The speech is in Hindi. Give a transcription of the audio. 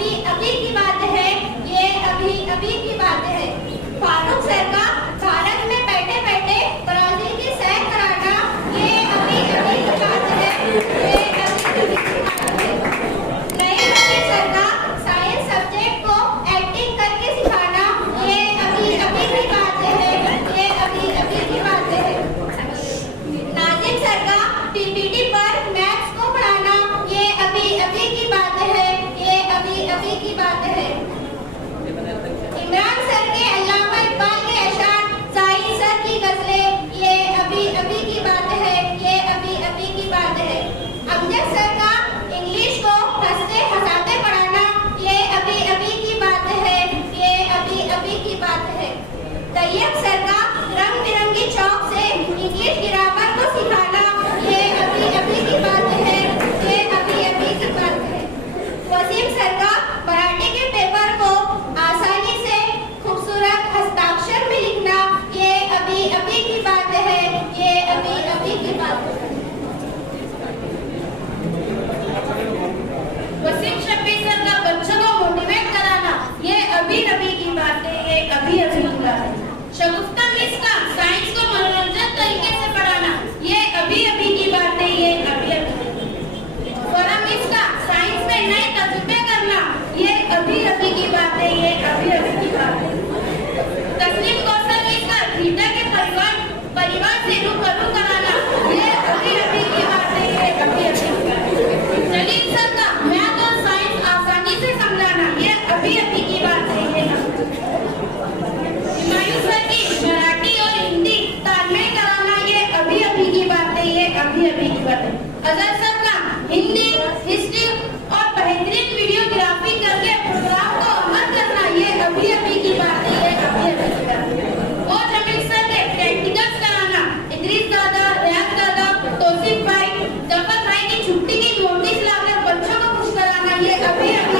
अभी अभी की बात है, ये अभी अभी की बात है। फारूक सर का भारत में बैठे बैठे ब्राजील की सैर कराना, ये अभी अभी की बात है, ये अभी अभी की बात है। रहीम सर का साइंस सब्जेक्ट को एक्टिंग करके सिखाना, ये अभी अभी की बात है, ये अभी अभी की बात है। नाजिम सर का पीपीटी पर मैथ्स को पढ़ाना, ये अभी अभी की बात है, ये अभी अभी की बात है। इमरान सर के अल्लामा इकबाल के अशार, जाहिद सर की गजलें, ये अभी अभी की बात है, ये अभी अभी की बात है। अमजद सर का इंग्लिश को हंसते हंसाते पढ़ाना, ये अभी अभी की बात है, ये अभी अभी की बात है। तैयब सर का रंग बिरंगी चौक से इंग्लिश ग्रामर को सिखाना, ये अभी अभी की बात है, ये अभी अभी की बात है। वसीम सर का मराठी के पेपर को आसानी से खूबसूरत हस्ताक्षर में लिखना, ये अभी अभी की बात है, ये अभी अभी की बात है। वसीम शफी सर का बच्चों को मोटिवेट कराना, ये अभी अभी की बात है, ये अभी अभी की बात है। शगुफ्ता मिस का साइंस को मनोरंजन तरीके से पढ़ाना, ये अभी अभी की बात है, ये अभी अभी। फरा मिस का साइंस में नए तजुर्बे करना, ये अभी अभी की बात है, ये अभी अभी की बात है। तस्लीम कौसर मिस का रीटा के परिवार से रूबरू कराना, ये अभी अभी की बात है, ये अभी अभी की बात है। जलील सर का मैथ और साइंस आसानी से समझाना, ये अभी अभी की बात है, ये हुमायूं सर की मराठी और हिंदी तालमेल कराना, ये अभी अभी की बात है, ये अभी अभी की बात है। अजहर सर का हिंदी, हिस्ट्री और बेहतरीन वीडियोग्राफी करके प्रोग्राम को अमल करना, ये अभी अभी की बात है, ये अभी अभी की बात है। और जमील सर के प्रैक्टिकल्स कराना, इदरीस दादा, रियाज दादा, तौसीफ भाई, जफर भाई की छुट्टी की नोटिस लाकर बच्चों को खुश कराना, ये अभी अभी